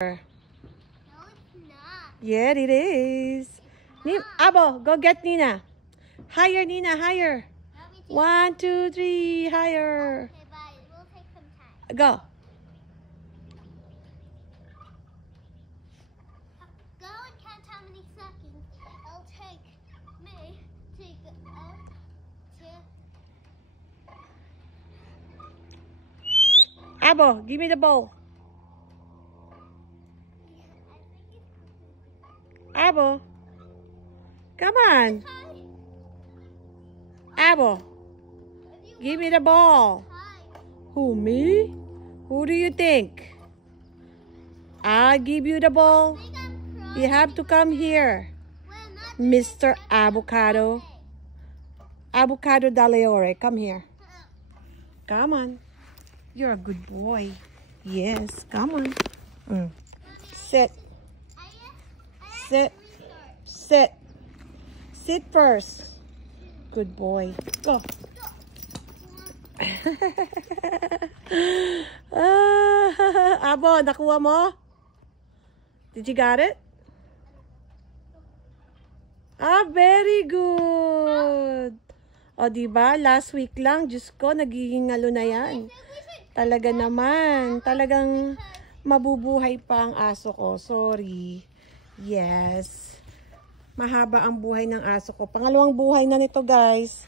No, it's not. Yeah, it is. Abo, go get Nina. Higher, Nina, higher. 1, 2, 3, higher. Okay, but it will take some time. Go. Go and count how many seconds it'll take me to go to... Abo, give me the ball. Abo, come on. Abo, give me the ball. Who, me? Who do you think? I'll give you the ball. You have to come here, Mr. Avocado. Avocado da Leore, come here. Come on. You're a good boy. Yes, come on. Sit. Sit. Sit. Sit first. Good boy. Go. Abo, nakuha mo? Did you got it? Very good. O, diba? Last week lang, Diyos ko, naghihingalo na yan. Talaga naman. Talagang mabubuhay pa ang aso ko. Sorry. Yes. Mahaba ang buhay ng aso ko. Pangalawang buhay na nito, guys.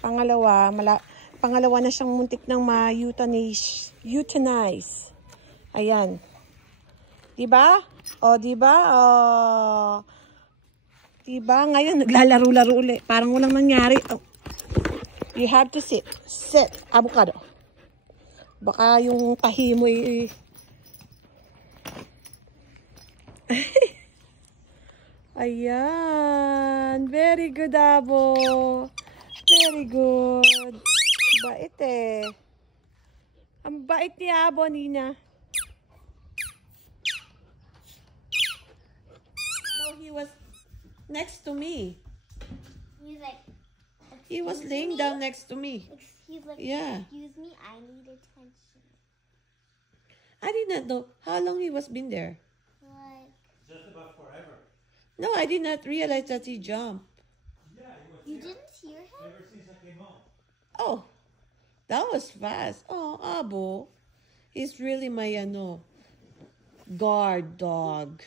Pangalawa na siyang muntik ng ma-euthanize. Ayan. Diba? O, diba? O. Diba? Ngayon, naglalaro-laro ulit. Parang walang nangyari. Oh. You have to sit. Sit. Avocado. Baka yung tahi mo Ayan. Very good, Abo. Very good. Bait eh. Ang bait ni Abo, Nina. No, he was next to me. He's like... He was laying down next to me. He's like, yeah. Excuse me, I need attention. I did not know how long he was been there. Like... Just about forever. No, I did not realize that he jumped. Yeah, he was You here didn't hear him? ever since I came home. Oh, that was fast. Oh, Abo. He's really my, guard dog.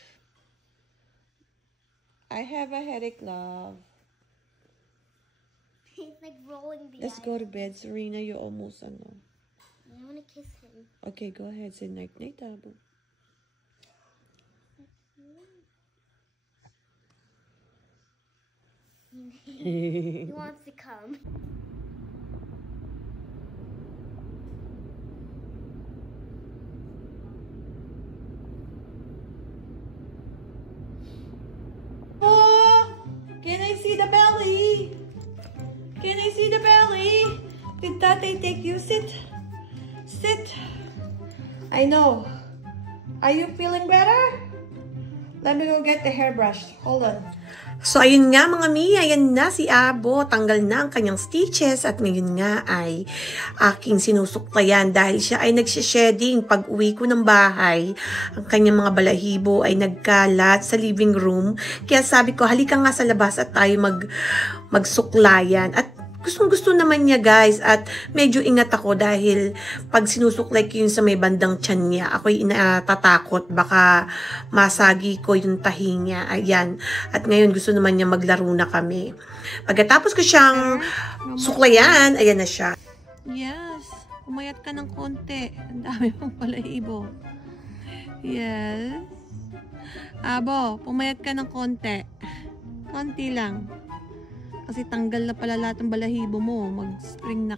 I have a headache, love. He's like rolling the Let's eyes. go to bed, Serena. You're almost, I want to kiss him. Okay, go ahead. Say night-night, Abo. He wants to come. Oh, can I see the belly? Can I see the belly? Did Tatay take you? Sit. Sit. I know. Are you feeling better? Let me go get the hairbrush. Hold on. So, ayun nga mga mi, ayan na si Abo. Tanggal na ang kanyang stitches at ngayon nga ay aking sinusuklayan dahil siya ay nagsishedding. Pag uwi ko ng bahay, ang kanyang mga balahibo ay nagkalat sa living room. Kaya sabi ko, halika nga sa labas at tayo magsuklayan. At gustong-gusto naman niya, guys, at medyo ingat ako dahil pag sinusuklay ko yun sa may bandang tiyan niya, ako'y natatakot, baka masagi ko yung tahi niya. Ayan. At ngayon gusto naman niya maglaro na kami. Pagkatapos ko siyang suklayan, ayan na siya. Yes. Umayat ka ng konti. Ang dami mong balahibo. Yes. Abo, pumayat ka ng konti. Konti lang. Kasi tanggal na pala lahat ng balahibo mo. Mag-spring na